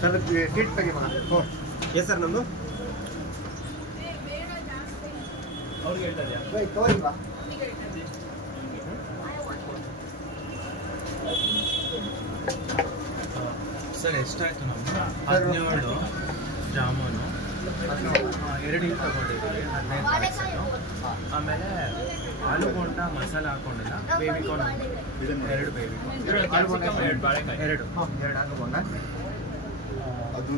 Sir seat ತೆಗಿ ಮಗ. Yes sir ನಮ್ಮದು ಅವ್ರಿಗೆ ಹೇಳ್ತಾ ಇದೆಯಾ ತೋರಿಲ್ವಾ? ಸರ್ ಎಷ್ಟಾಯಿತು ನಮ್ಮದು? 17 ಜಾಮೂನು, 2 ಇವು ತಗೊಂಡಿದ್ದೀವಿ, 15 ಆಮೇಲೆ ಆಲೂ ಬೋಂಡ ಮಸಾಲೆ ಹಾಕೊಂಡಿಲ್ಲ, ಬೇಬಿ ಕಾರ್ನ್ 2 ಬೇಬಿ ಕಾರ್ನ್, 2 ಬಾಳೆಕಾಯಿ, 2 aloo bonda, 2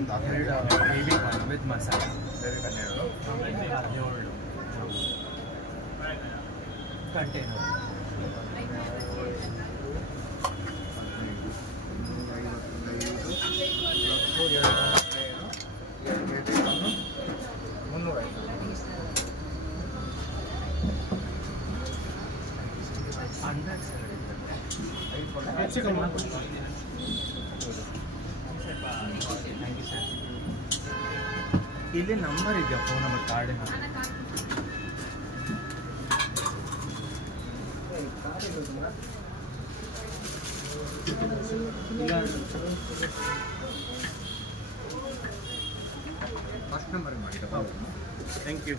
baby corn with ಮಸಾಲೆ, 17 ಕಂಟೈನರ್. ಇಲ್ಲಿ ನಂಬರ್ ಇದೆಯಾ ಫೋನ್ ನಂಬರ್ ಕಾರ್ಡಿನ? ಫಸ್ಟ್ ನಂಬರ್ ಮಾಡಿ. Thank you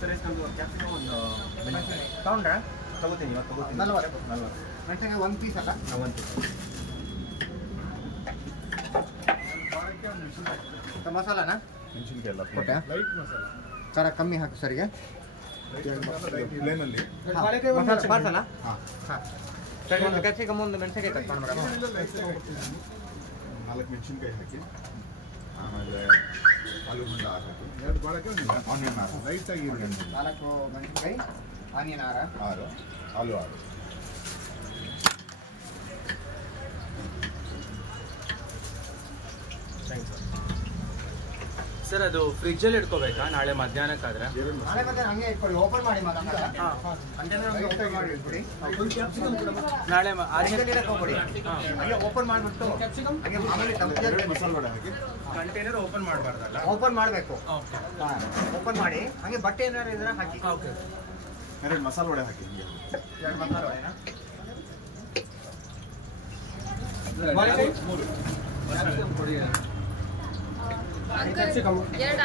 sir. ಎಷ್ಟು ಕ್ಯಾಪ್ಸಿಕಮ್ ಒಂದು ತಗೊಂಡ್ರಾ? ತಗೋತೀನಿ, ಇವತ್ತು ತಗೋತೀನಿ. 40 ಮೆಣಸಿನ್ಕಾಯಿ 1 ಪೀಸ್ ಅಲ್ಲ? ಒಂದು ಮಸಾಲಾನ ಮೆಣಸಿನ್ಕಾಯಿ ಎಲ್ಲ ಕೊಟ್ಟೆ ಲೈಟ್ ಮಸಾಲ ಸರ ಕಮ್ಮಿ ಹಾಕು ಸರಿಗೆ. ಪ್ಲೇನಲ್ಲಿ ಪಾರ್ಸಲ್ಲ? ಹಾಂ ಹಾಂ ಸರಿ. ಒಂದು ಕ್ಯಾಪ್ಸಿಕಮ್ ಒಂದು ಮೆಣಸಿನ್ಕಾಯಿ ಕಟ್ಕೊಂಡು ಮೇಡಮ್. 4 ಮೆಣಸಿನ್ಕಾಯಿ ಹಾಕಿ, ಆಮೇಲೆ ಆಲೂ ಬೋಂಡ ಹಾಕಿ, 2 ಬಾಳೆಕಾಯಿ, ಆನಿಯನ್ ಹಾಕಿ ಲೈಟಾಗಿ 4 ಮೆಣಸಿನ್ಕಾಯಿ, ಆನಿಯನ್ 6, ಆಲೂ 6. ಸರ್ ಅದು ಫ್ರಿಜ್ಜಲ್ಲಿ ಇಟ್ಕೋಬೇಕಾ ನಾಳೆ ಮಧ್ಯಾಹ್ನಕ್ಕಾದ್ರೆ? ನಾಳೆ ಮತ್ತೆ ಹಂಗೆ ಇಟ್ಕೊಳ್ಳಿ, ಓಪನ್ ಮಾಡಿ ಮಾತಾಡ ಕಂಟೈನರ್ ಓಪನ್ ಮಾಡಿ ಇಟ್ಬಿಡಿ. ನಾಳೆ ಹೋಗ್ಬಿಡಿ, ಹಂಗೆ ಓಪನ್ ಮಾಡಿಬಿಟ್ಟು ಹಾಗೆ ಆಮೇಲೆ ಮಸಾಲೆ ವಡೆ ಹಾಕಿ ಕಂಟೈನರ್ ಓಪನ್ ಮಾಡಬಾರ್ದಲ್ಲ? ಓಪನ್ ಮಾಡಬೇಕು. ಓಪನ್ ಮಾಡಿ ಹಂಗೆ ಬಟ್ಟೆ ಏನಾದ್ರು ಇದ್ರೆ ಹಾಕಿ. ಓಕೆ. 2 ಮಸಾಲೆ ವಡೆ ಹಾಕಿ. 2 ಮಸಾಲೆ ವಡೆನಾ? ಅಂಕಲ್ 2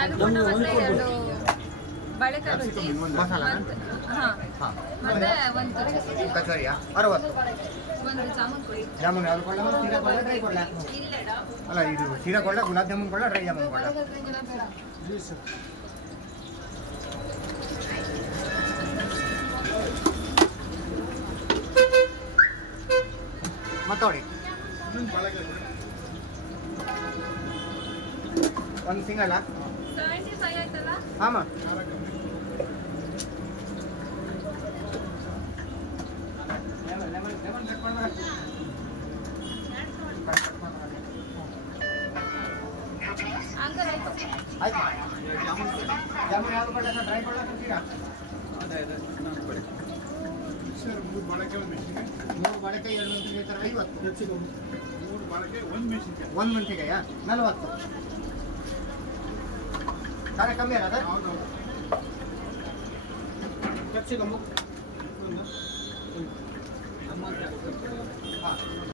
ಆಲೂ ಬೋಂಡ ಮತ್ತೆ 2 ಬಾಳೆಕಾಯಿ ಬಜ್ಜಿ ಮಸಾಲ ಹಾಂ ಮತ್ತೆ ಒಂದು ಕಚೋರಿಯಾ 60. ಒಂದು ಜಾಮೂನ್ ಕೊಡಿ. ಜಾಮೂನ್ ಯಾವ್ದು ಕೊಡ್ಲ? ಸೀರಾ ಕೊಡ್ಲ ಡ್ರೈ ಕೊಡ್ಲ? ಅಲ್ಲ ಇದು ಸೀರಾ ಕೊಡ್ಲ, ಗುಲಾಬ್ ಜಾಮೂನ್ ಕೊಡ್ಲ, ಡ್ರೈ ಜಾಮೂನ್ ಕೊಡ್ಲ? ಮತ್ತೋಡಿ ಒಂದು ಸಿಂಗಲ್ಲ? 75 ಆಯ್ತಲ್ಲ? ಹಾಂ ಅಂಕಲ್ ಆಯ್ತು. ಆಯ್ತು. ಜಾಮೂನ್ ಯಾವ್ದು ಕೊಡ್ಲ ಸರ್? ಡ್ರೈ ಕೊಡ್ಲ ಸೀರಾ? ಸರ್ 3 ಬಾಳೆಕಾಯಿ 1 ಮೆಣಸಿನ್ಕಾಯಿ, 3 ಬಾಳೆಕಾಯಿ 2 ಮೆಣಸಿನ್ಕಾಯಿ ಸರ್ 50. 3 ಬಾಳೆಕಾಯಿ 1 ಮೆಣಸಿನ್ಕಾಯಿ, 1 ಮೆಣಸಿನ್ಕಾಯ 40. ಖಾರ ಕಮ್ಮಿ ಅಲ್ಲ ಸರ್? ಹೌದು. ಹಾಂ